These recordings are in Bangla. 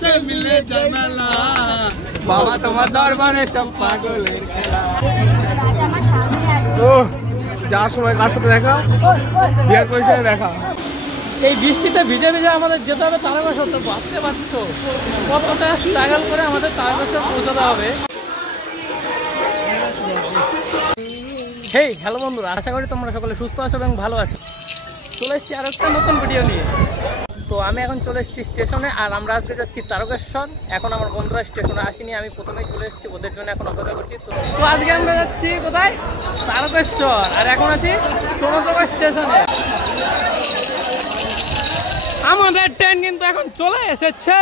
से मिले जयमाला बाबा তোমার দরবারে সব পাগলের খেলা। ও যাওয়ার সময় কার সাথে দেখা? বিয়ার পরিচয়ে দেখা। এই বৃষ্টিতে ভিজে ভিজে আমাদের যেতে হবে তারকেশ্বর। তো ভাবতে পারছো কতটা স্ট্রাগল করে আমাদের তারকেশ্বর পৌঁছাতে হবে। হেই হ্যালো বন্ধুরা, আশা করি তোমরা সকলে সুস্থ আছো এবং ভালো আছো। চলে এসেছি আর একটা নতুন ভিডিও নিয়ে। তো আমি এখন চলে এসেছি স্টেশনে, আর আমরা আজকে যাচ্ছি তারকেশ্বর। এখন আমার বন্ধুরা স্টেশনে আসেনি, আমি প্রথমেই চলে এসেছি, ওদের জন্য এখন অপেক্ষা করছি। তো আজকে আমরা যাচ্ছি কোথায়? তারকেশ্বর। আর এখন আছি সমুদ্র স্টেশনে। আমাদের ট্রেন কিন্তু এখন চলে এসেছে।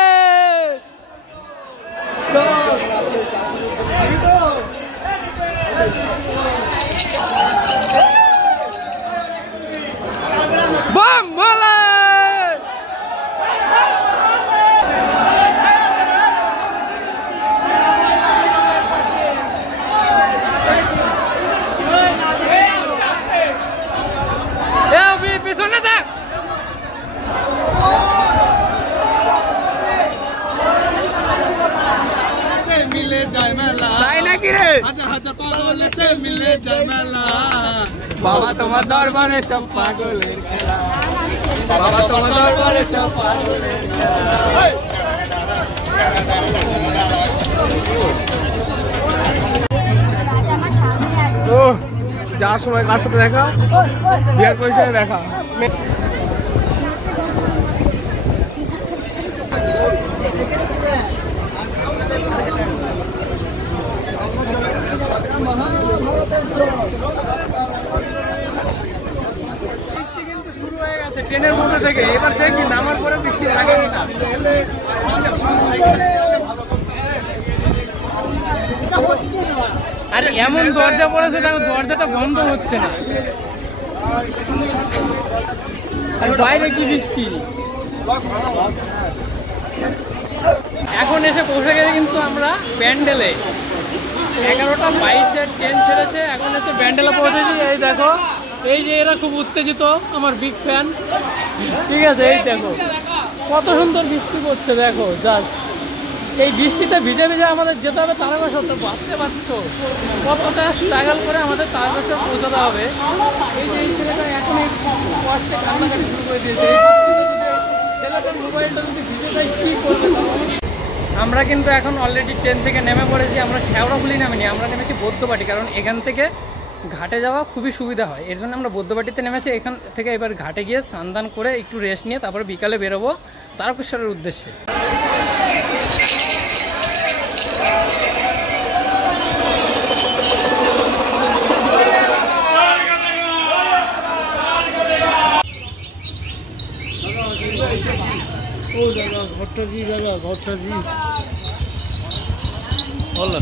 বম বলে পিছনে দেখ। मिले जयमाला তাই নাকি রে? হাজার হাজার পাগল से मिले जयमाला বাবা তোমার দরবারে সব পাগলের খেলা বাবা তোমার দরবারে সব পাগলের খেলা। ও যাওয়ার সময় কার সাথে দেখা? বিয়ার পরিচয়ে দেখা। শুরু হয়ে গেছে ট্রেনের মধ্যে থেকে। এবার দেখি নামার পরে বৃষ্টি লাগে না। আরে এমন দরজা পড়েছে, দরজাটা বন্ধ হচ্ছে না। আর বাইরে কি বৃষ্টি। এখন এসে বসে গেছে কিন্তু আমরা ব্যান্ডেলে। 11:22 ট্রেন ছেড়েছে, এখন এসে ব্যান্ডেলে পৌঁছেছি। এই দেখো, এই যে এরা খুব উত্তেজিত, আমার বিগ ফ্যান। ঠিক আছে, এই দেখো কত সুন্দর বৃষ্টি পড়ছে, দেখো জাস্ট। এই বৃষ্টিতে ভিজে ভিজে আমাদের যেতে হবে তারকেশ্বর। তো ভাবতে পারছো কতটা স্ট্রাগল করে আমাদের তারকেশ্বর পৌঁছাতে হবে। এই যে এই ছেলেটা এখন এই কষ্টে কান্নাকাটি শুরু করে দিয়েছে। ছেলেটার মোবাইলটা যদি ভিজে যায় কী করবে? আমরা কিন্তু এখন অলরেডি ট্রেন থেকে নেমে পড়েছি। আমরা শেওড়াফুলি নামিনি, আমরা নেমেছি বৌদ্ধবাটি, কারণ এখান থেকে ঘাটে যাওয়া খুবই সুবিধা হয়। এর জন্য আমরা বৌদ্ধবাটিতে নেমেছি। এখান থেকে এবার ঘাটে গিয়ে স্নান করে একটু রেস্ট নিয়ে তারপরে বিকালে বেরোবো তারকেশ্বরের উদ্দেশ্যে। ঘরটা বললো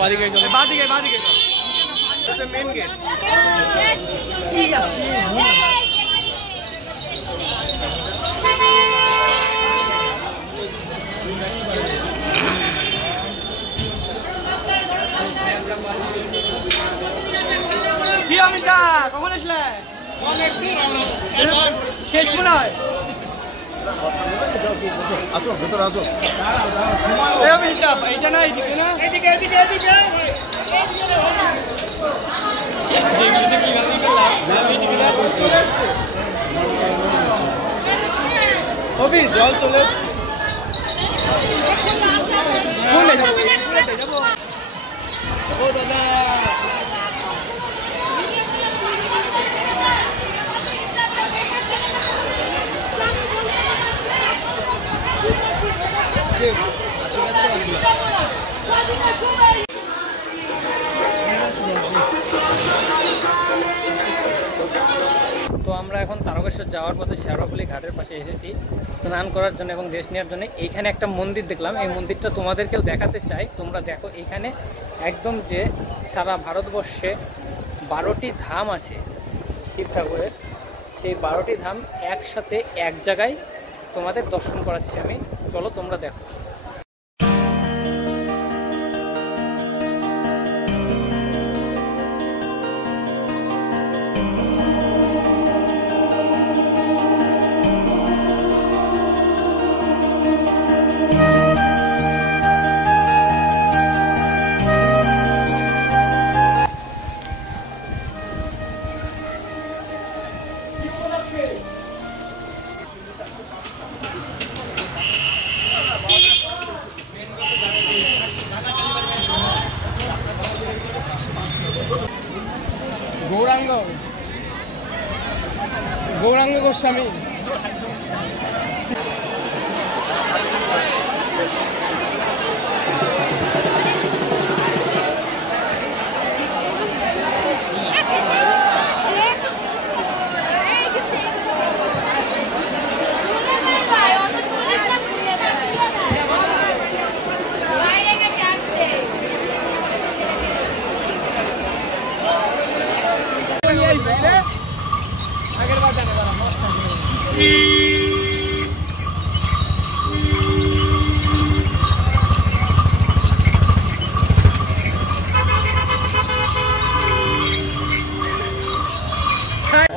বাদিকে বাদিকে বাদিকে মেন গেট। কি অমিতা কখন আসলে? শেষ মনে হয়। আছো ভেতরে আছো। এইটা না এইদিকে না এইদিকে এইদিকে এইদিকে জল চলে যাবো। ও দাদা তো আমরা এখন তারকেশ্বর যাওয়ার পথে শেওড়াফুলি ঘাটের পাশে এসেছি স্নান করার জন্য এবং রেস্ট নেওয়ার জন্য। এইখানে একটা মন্দির দেখলাম, এই মন্দিরটা তোমাদেরকেও দেখাতে চাই। তোমরা দেখো, এইখানে একদম যে সারা ভারতবর্ষে 12টি ধাম আছে শিব ঠাকুরের, সেই 12টি ধাম একসাথে এক জায়গায় তোমাদের দর্শন করাচ্ছি আমি। চলো তোমরা দেখো। গৌরাঙ্গ গোস্বামী।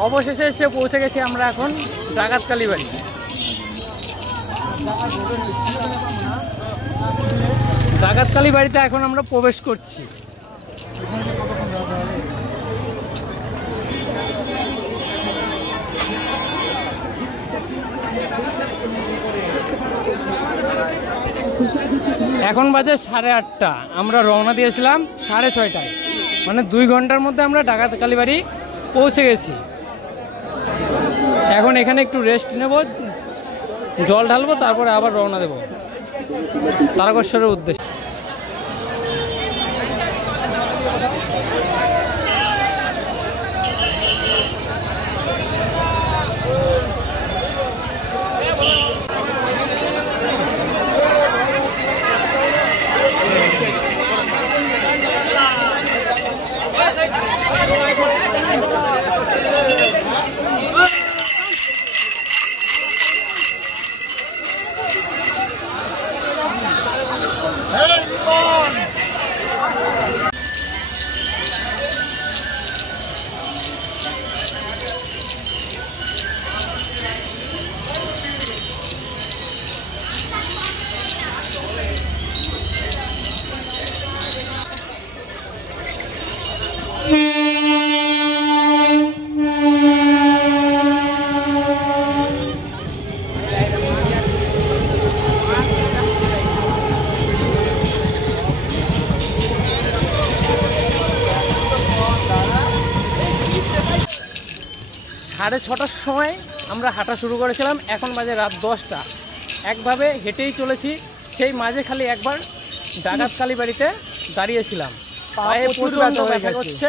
অবশেষে এসে পৌঁছে গেছি আমরা এখন ডাকাতকালী বাড়ি। ডাকাতকালী বাড়িতে এখন আমরা প্রবেশ করছি। এখন বাজে 8:30, আমরা রওনা দিয়েছিলাম 6:30টায়, মানে 2 ঘন্টার মধ্যে আমরা ডাকাতকালী বাড়ি পৌঁছে গেছি। এখন এখানে একটু রেস্ট নেব, জল ঢালবো, তারপরে আবার রওনা দেব তারকেশ্বরের উদ্দেশ্যে। সাড়ে 6টার সময় আমরা হাঁটা শুরু করেছিলাম, এখন বাজে রাত 10টা। একভাবে হেঁটেই চলেছি, সেই মাঝে খালি একবার ডাকাতকালী বাড়িতে দাঁড়িয়েছিলাম, পায়ে প্রচণ্ড ব্যথা করছে,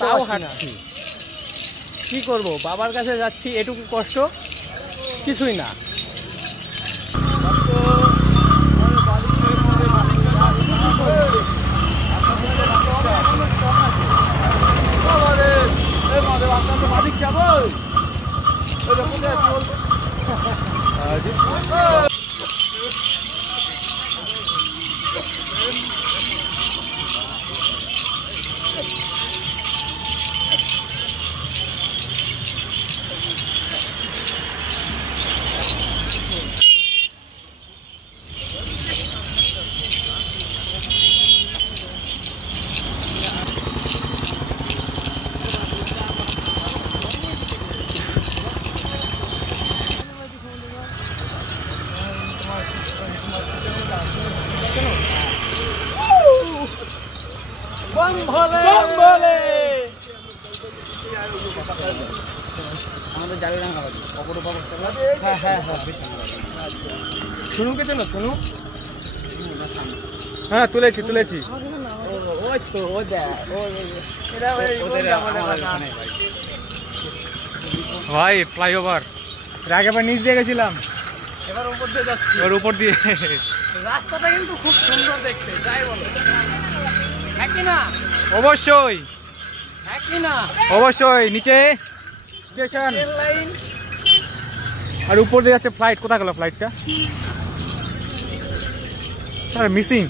তাও হাঁটছি। কী করবো, বাবার কাছে যাচ্ছি, এটুকু কষ্ট কিছুই না। শুনুকে চেনো? শুনু, হ্যাঁ তুলেছি। ভাই ফ্লাইওভার আগেবার নিচ দিয়ে গেছিলাম, এবার উপর দিয়ে যাচ্ছি। এবার উপর দিয়ে রাস্তাটা কিন্তু খুব সুন্দর দেখতে, যাই বলো, হ্যাঁ কি না? অবশ্যই, হ্যাঁ কি না? অবশ্যই। নিচে স্টেশন লাইন, আর উপর দিয়ে যাচ্ছে ফ্লাইট। কোথায় গেল ফ্লাইটটা? Sir missing.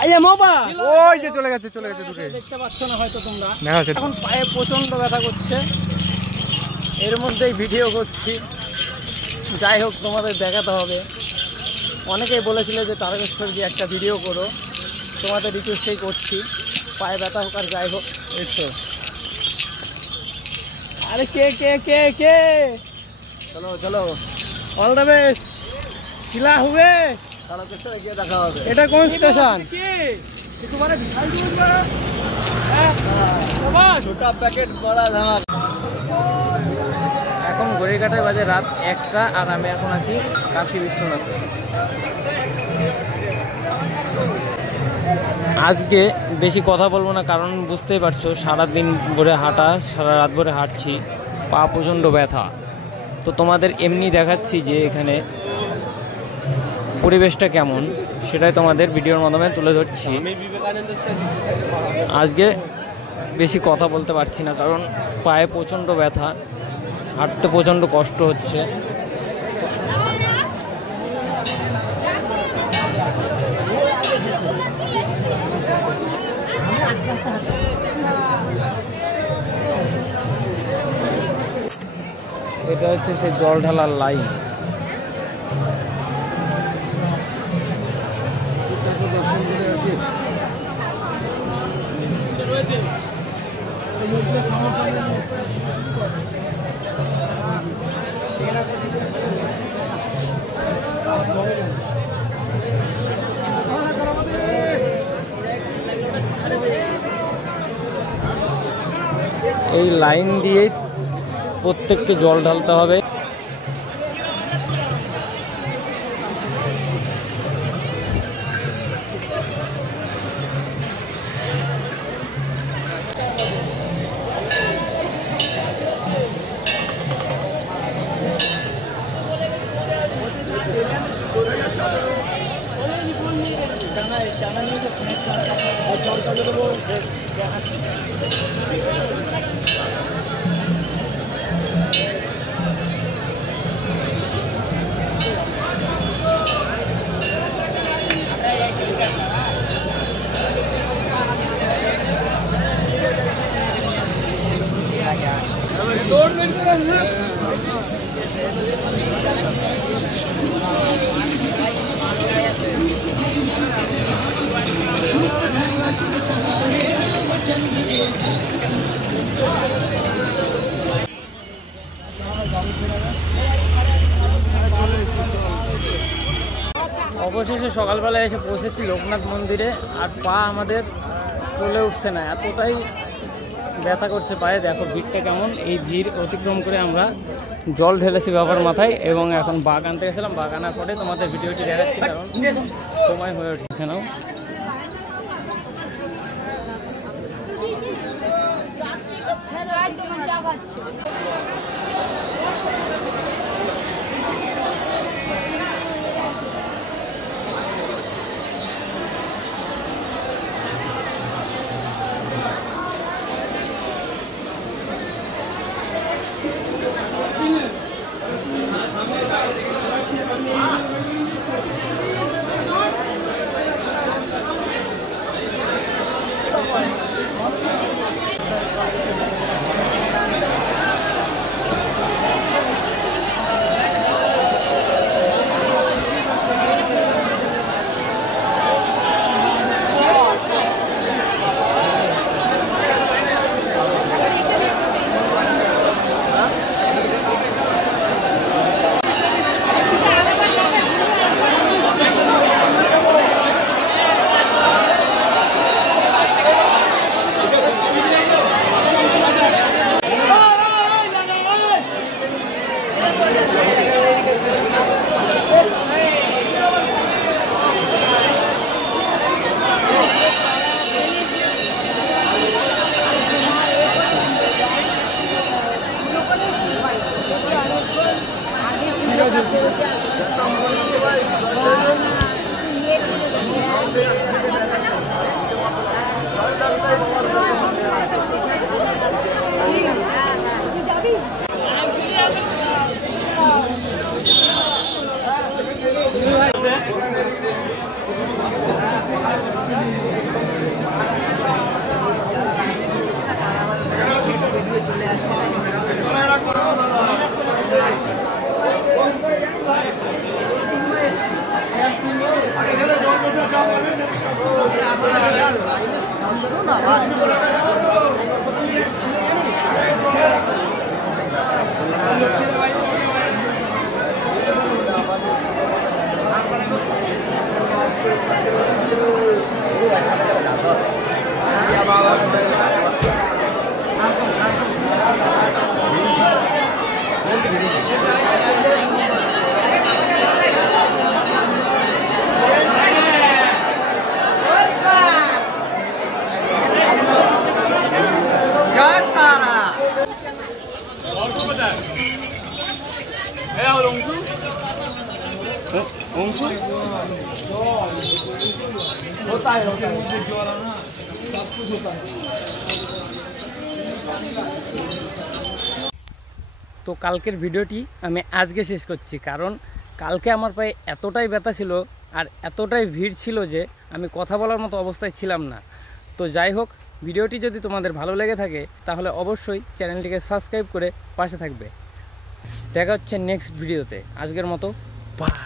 ওই যে চলে গেছে দূরে, দেখতে পাচ্ছ না হয়তো তোমরা। এখন পায়ে প্রচন্ড ব্যথা করছে, এর মধ্যেই ভিডিও করছি। যাই হোক, তোমাদের দেখাতে হবে। অনেকেই বলেছিল যে তারকেশ্বর গিয়ে একটা ভিডিও করো, তোমাদের রিকোয়েস্টেই করছি। পায়ে ব্যথা হোক আর যাই হোক, এই তো। আরে কে কে কে কে চলো অল দ্য বেস্ট। খিলা হুয়ে তারকেশ্বরে গিয়ে দেখা হবে। এটা কোন স্টেশন? এখন ঘড়িকাটায় বাজে রাত 1টা আর আমি এখন আছি কাশী বিশ্বনাথে। আজকে বেশি কথা বলবো না, কারণ বুঝতেই পারছো সারাদিন ভরে হাঁটা, সারা রাত ভরে হাঁটছি, পা প্রচণ্ড ব্যথা। তো তোমাদের এমনি দেখাচ্ছি যে এখানে পরিবেশটা কেমন, সেটাই তোমাদের ভিডিওর মাধ্যমে তুলে ধরছি। আজকে বেশি কথা বলতে পারছি না, কারণ পায়ে প্রচণ্ড ব্যথা, হাঁটতে প্রচণ্ড কষ্ট হচ্ছে। এটা হচ্ছে সেই জল ঢালার লাইন। এই লাইন দিয়ে প্রত্যেককে জল ঢালতে হবে। অবশেষে সকালবেলায় এসে পৌঁছেছি লোকনাথ মন্দিরে, আর পা আমাদের চলে উঠছে না, এতটাই ব্যথা করছে পায়ে। দেখো ভিড়টা কেমন। এই ভিড় অতিক্রম করে আমরা জল ঢেলেছি বাবার মাথায়, এবং এখন বাঘ আনতে গেছিলাম। বাঘ আনার পরে তোমাদের ভিডিওটি দেখাচ্ছি, কারণ সময় হয়ে উঠছে না। তো কালকের ভিডিওটি আমি আজকে শেষ করছি, কারণ কালকে আমার পায়ে এতটাই ব্যথা ছিল আর এতটাই ভিড় ছিল যে আমি কথা বলার মতো অবস্থায় ছিলাম না। তো যাই হোক, ভিডিওটি যদি তোমাদের ভালো লেগে থাকে তাহলে অবশ্যই চ্যানেলটিকে সাবস্ক্রাইব করে পাশে থাকবে। দেখা হচ্ছে নেক্সট ভিডিওতে। আজকের মতো বাই।